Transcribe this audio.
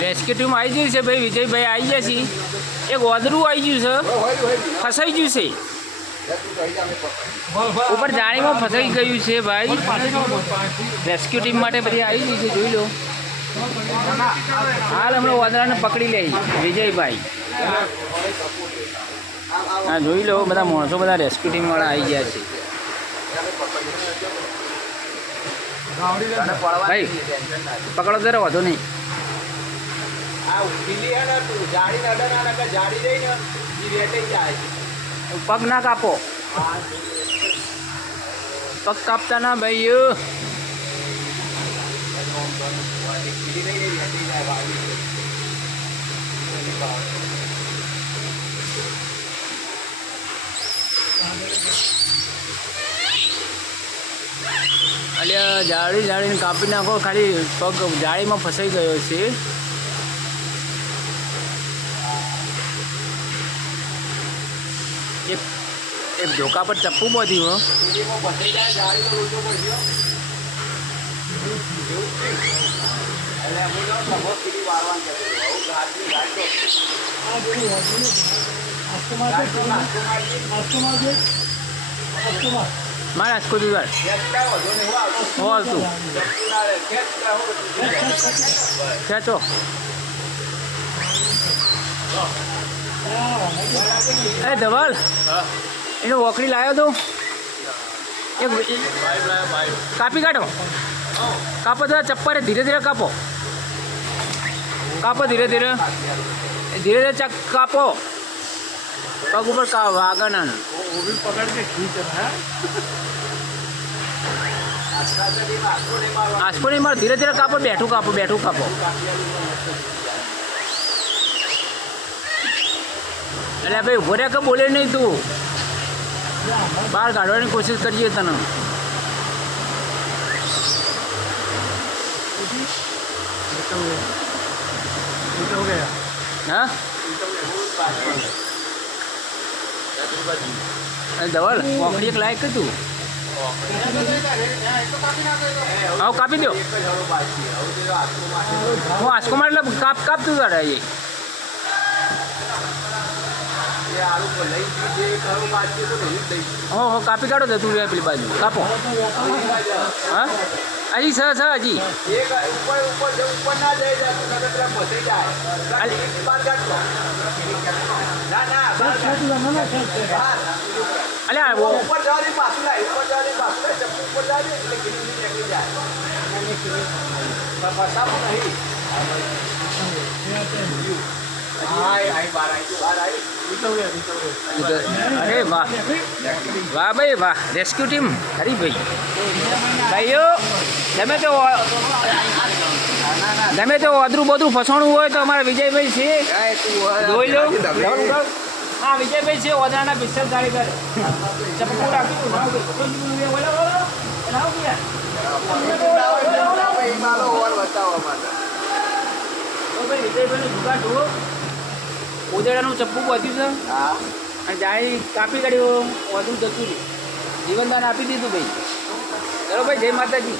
Rescue team આવી ગયું છે ભાઈ. વિજયભાઈ આવી ગયા છે. એક ઓદરું આવી ગયું છે, ફસાઈ ગયું છે ઉપર જાળીમાં ફસાઈ ગયું છે ભાઈ. રેસ્ક્યુ ટીમ માટે બધી આવી ગઈ છે, જોઈ લો. હાલ હમણાં ઓદરાને પકડી લે વિજયભાઈ. હા જોઈ લો, બધા માણસો બધા રેસ્ક્યુ ટીમ વાળા આવી ગયા છે ભાઈ. પકડો જરા, વાંધો નહીં. પગ ના કાપો, પગ કાપતા ના ભાઈ. અલ્યા જાળીને કાપી નાખો, ખાલી પગ જાળીમાં ફસાઈ ગયો છે. એક ધોકા પર ચપ્પુ બાંધ્યું. મારે આજ કોઈ વાર હોલ તું ખેંચો. એ ધવલ, એનો વોકડી લાવ્યો તો એક કાપી કાઢો. કાપો તો ચપ્પરે ધીરે ધીરે કાપો, કાપો ધીરે ધીરે ધીરે ધીરે કાપો. પગ ઉપર વાગના આસકો નહીં મારો. ધીરે ધીરે કાપો, બેઠું કાપો, બેઠું કાપો. એટલે ભાઈ ઉભો રહ્યા કે બોલે નહીં તું. બહાર કાઢવાની કોશિશ કરીએ તને. હા ધવલ, વોકડી એક લાયક તું. હા કાપી દો. હું આસકો માં એટલે કાપ તું તારે. હો કાપી કાઢો તો તું પેલી બાજુ કાપો. હા હજી સર હજી અરે વાહ વાહ ભાઈ વાહ. રેસ્ક્યુ ટીમ ખરી ભાઈ. ભાઈઓ ગમે તે ઓદરું બોદરું ફસાણું હોય તો અમારા વિજયભાઈ છે, જોઈ લો. હા વિજયભાઈ છે, ઓદરાના પિસ્તલ કારીગર. ચપ્પુ રાખી વિજયભાઈનું જુગાડ જુઓ. ઉદેડાનું ચપ્પુ બાંધ્યું છે અને જાળી કાપી કાઢ્યું. વધુ જતું રહ્યું, જીવનદાન આપી દીધું ભાઈ. ચલો ભાઈ, જય માતાજી.